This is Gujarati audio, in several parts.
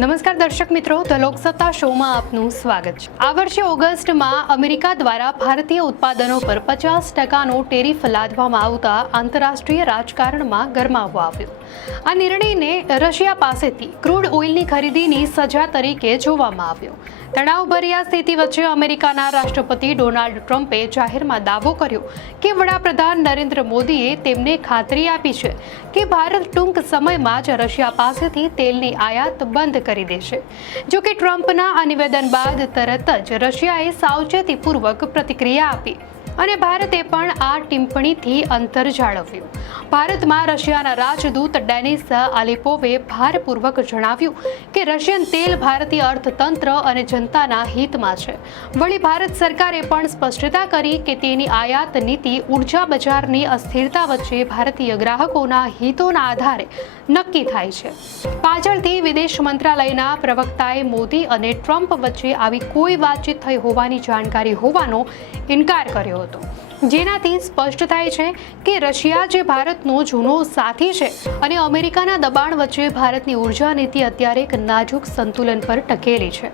નમસ્કાર દર્શક મિત્રો, ધ લોકસત્તા શોમાં આપનું સ્વાગત છે। આ વર્ષે ઓગસ્ટમાં અમેરિકા દ્વારા ભારતીય ઉત્પાદનો પર 50%નો ટેરિફ લાદવામાં આવતા આંતરરાષ્ટ્રીય રાજકારણમાં ગરમાવો આવ્યો। આ નિર્ણયને રશિયા પાસેથી ક્રૂડ ઓઇલની ખરીદીની સજા તરીકે જોવામાં આવ્યો। તણાવભર્યા સ્થિતિ વચ્ચે અમેરિકાના રાષ્ટ્રપતિ ડોનાલ્ડ ટ્રમ્પે જાહેરમાં દાવો કર્યો કે વડાપ્રધાન નરેન્દ્ર મોદીએ તેમને ખાતરી આપી છે કે ભારત ટૂંક સમયમાં જ રશિયા પાસેથી તેલની આયાત બંધ કરી દેશે। જો કે ટ્રમ્પના આ નિવેદન બાદ તરત જ રશિયાએ સાવચેતીપૂર્વક પ્રતિક્રિયા આપી અને ભારતે પણ આ ટિપ્પણીથી અંતર જાળવ્યું। ભારતમાં રશિયાના રાજદૂત ડેનિસ આલિપોવે ભારપૂર્વક જણાવ્યું કે રશિયન તેલ ભારતીય અર્થતંત્ર અને જનતાના હિતમાં છે। વળી ભારત સરકારે પણ સ્પષ્ટતા કરી કે તેની આયાત નીતિ ઉર્જા બજારની અસ્થિરતા વચ્ચે ભારતીય ગ્રાહકોના હિતોના આધારે નક્કી થાય છે। પાછળથી વિદેશ મંત્રાલયના પ્રવક્તાએ મોદી અને ટ્રમ્પ વચ્ચે આવી કોઈ વાતચીત થઈ હોવાની જાણકારી હોવાનો ઇનકાર કર્યો હતો, જેનાથી સ્પષ્ટ થાય છે કે રશિયા જે ભારતનો જૂનો સાથી છે અને અમેરિકાના દબાણ વચ્ચે ભારતની ઉર્જા નીતિ અત્યારે એક નાજુક સંતુલન પર ટકેલી છે।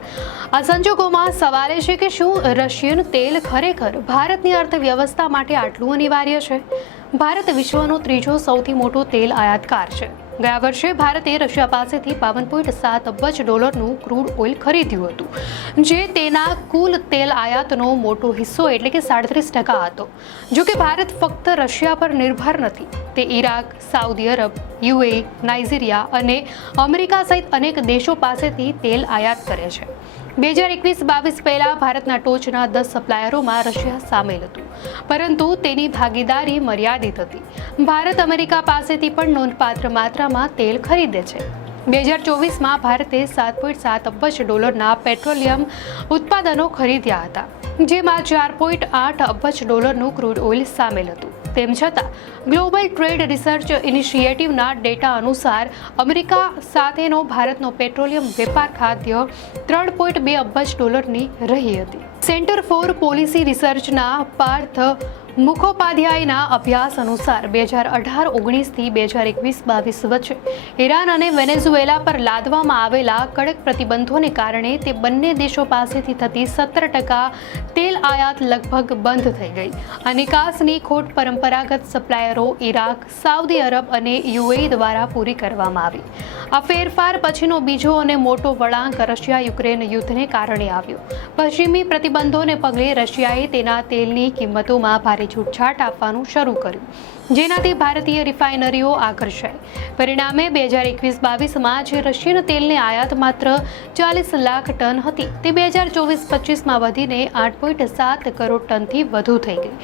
આ સંજોગોમાં સવાલ એ છે કે શું રશિયન તેલ ખરેખર ભારતની અર્થવ્યવસ્થા માટે આટલું અનિવાર્ય છે? ભારત વિશ્વનો ત્રીજો સૌથી મોટો તેલ આયાતકાર છે। ગયા વર્ષે ભારતે રશિયા પાસેથી $52.7 અબજનું ક્રૂડ ઓઇલ ખરીદ્યું હતું, જે તેના કુલ તેલ આયાતનો મોટો હિસ્સો એટલે કે 37% હતો। જો કે ભારત ફક્ત રશિયા પર નિર્ભર નથી, તે Iraq, Saudi Arab, UAE, Nigeria અને અમેરિકા સહિત અનેક દેશો પાસેથી તેલ આયાત કરે છે। 2021-22 પહેલા ભારતના ટોચના 10 સપ્લાયરોમાં રશિયા સામેલ હતું, પરંતુ તેની ભાગીદારી મર્યાદિત હતી। ભારત અમેરિકા પાસેથી પણ નોંધપાત્ર માત્રામાં તેલ ખરીદે છે। 2024માં ભારતે $7.7 અબજના પેટ્રોલિયમ ઉત્પાદનો ખરીદ્યા હતા, જેમાં $4.8 અબજનું ક્રૂડ ઓઇલ સામેલ હતું। તેમ છતાં ગ્લોબલ ટ્રેડ રિસર્ચ ઇનિશિયેટિવના ડેટા અનુસાર અમેરિકા સાથેનો ભારતનો પેટ્રોલિયમ વેપાર ખાદ્ય $3.2 અબજની રહી હતી। સેન્ટર ફોર પોલિસી રિસર્ચના પાર્થ મુખોપાધ્યાયના અભ્યાસ અનુસાર 2018-19થી 2021-22 વચ્ચે ઈરાન અને વેનેઝુએલા પર લાદવામાં આવેલા કડક પ્રતિબંધોને કારણે તે બંને દેશો પાસેથી થતી 17% તેલ આયાત લગભગ બંધ થઈ ગઈ। આ નિકાસની ખોટ પરંપરાગત સપ્લાયરો ઇરાક, સાઉદી અરબ અને યુએઈ દ્વારા પૂરી કરવામાં આવી। આ ફેરફાર પછીનો બીજો અને મોટો વળાંક રશિયા-યુક્રેન યુદ્ધને કારણે આવ્યો। પશ્ચિમી પ્રતિબંધોને પગલે રશિયાએ તેના તેલની કિંમતોમાં ભારે છૂટછાટ આપવાનું શરૂ કર્યું, જેનાથી ભારતીય રિફાઇનરીઓ આકર્ષાઈ। પરિણામે 2021-22માં જે રશિયન તેલની આયાત માત્ર 40 લાખ ટન હતી, તે 2024-25માં વધીને 8.7 કરોડ ટનથી વધુ થઈ ગઈ।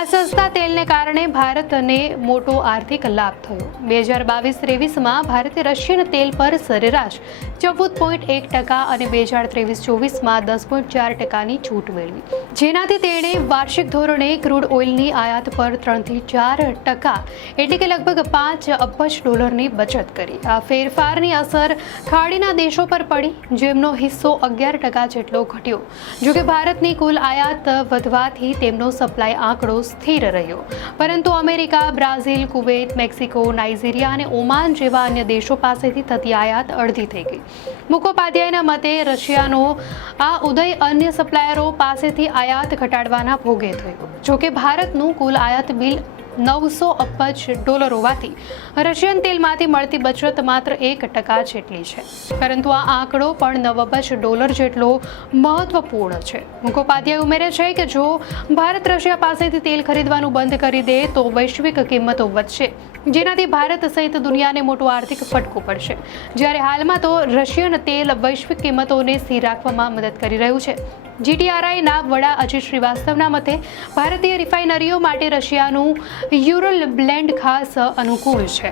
આ સસ્તા તેલને કારણે ભારતને મોટો આર્થિક લાભ થયો। 2022-23માં ભારતે રશિયન તેલ પર સરેરાશ 14.1% અને 2023-24માં 10.4%ની છૂટ મેળવી, જેનાથી તેણે વાર્ષિક ધોરણે ક્રૂડ ઓઇલની આયાત પર 3થી 4% એટલે કે લગભગ $5 અબજની બચત કરી। આ ફેરફારની અસર ખાડીના દેશો પર પડી, જેમનો હિસ્સો 11% જેટલો ઘટ્યો। જો કે ભારતની કુલ આયાત વધવાથી તેમનો સપ્લાય આંકડો સ્થિર રહ્યો, પરંતુ America, Brazil, Kuwait, Mexico, Nigeria અને ઓમાન જેવા અન્ય દેશો પાસેથી થતી આયાત અડધી થઈ ગઈ। મુખોપાધ્યાયના મતે રશિયાનો આ ઉદય અન્ય સપ્લાયરો પાસેથી આયાત ઘટાડવાના ભોગે થયો। જો કે ભારતનું કુલ આયાત બિલ $900 અબજ હોવાથી રશિયન તેલમાંથી મળતી બચત માત્ર 1% જેટલી છે, પરંતુ આ આંકડો પણ $9 અબજ જેટલો મહત્વપૂર્ણ છે। મુખોપાધ્યાય ઉમેરે છે કે જો ભારત રશિયા પાસેથી તેલ ખરીદવાનું બંધ કરી દે તો વૈશ્વિક કિંમતો વધશે, જેનાથી ભારત સહિત દુનિયાને મોટો આર્થિક ફટકો પડશે। જ્યારે હાલમાં તો રશિયન તેલ વૈશ્વિક કિંમતોને સ્થિર રાખવામાં મદદ કરી રહ્યું છે। GTRIના વડા અજિત શ્રીવાસ્તવના મતે ભારતીય રિફાઇનરીઓ માટે રશિયાનું યુરલ બ્લેન્ડ ખાસ અનુકૂળ છે,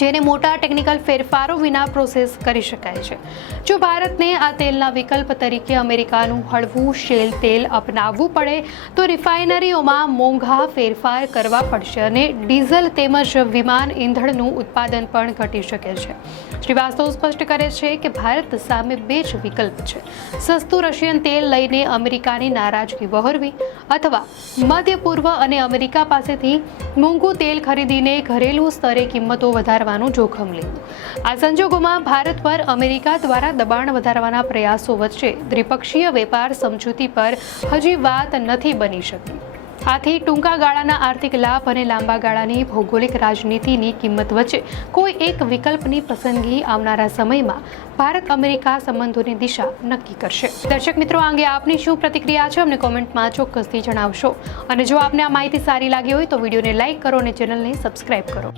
જેને મોટા ટેકનિકલ ફેરફારો વિના પ્રોસેસ કરી શકાય છે। જો ભારતને આ તેલના વિકલ્પ તરીકે અમેરિકાનું હળવું શેલ તેલ અપનાવવું પડે તો રિફાઇનરીઓમાં મોંઘા ફેરફાર કરવા પડશે અને ડીઝલ તેમજ વિમાન ઈંધણનું ઉત્પાદન પણ ઘટી શકે છે। શ્રીવાસ્તવ સ્પષ્ટ કરે છે કે ભારત સામે બે જ વિકલ્પ છે: સસ્તું રશિયન તેલ લઈને અમેરિકાની નારાજગી વહોરવી અથવા મધ્ય પૂર્વ અને અમેરિકા પાસેથી મોંઘું તેલ ખરીદીને ઘરેલું સ્તરે કિંમતો વધારે વધારવાનું જોખમ લીધું। આ સંજોગોમાં ભારત પર અમેરિકા દ્વારા દબાણ વધારવાના પ્રયાસો વચ્ચે દ્વિપક્ષીય વેપાર સમજૂતી પર હજી વાત નથી બની શકી। આથી ટૂંકા ગાળાના આર્થિક લાભ અને લાંબા ગાળાની ભૌગોલિક રાજનીતિની કિંમત વચ્ચે કોઈ એક વિકલ્પની પસંદગી આવનારા સમયમાં ભારત અમેરિકા સંબંધોની દિશા નક્કી કરશે। દર્શક મિત્રો, આ અંગે આપની શું પ્રતિક્રિયા છે અમને કોમેન્ટમાં ચોક્કસથી જણાવશો અને જો આપને આ માહિતી સારી લાગી હોય તો વિડીયોને લાઇક કરો અને ચેનલને સબસ્ક્રાઇબ કરો।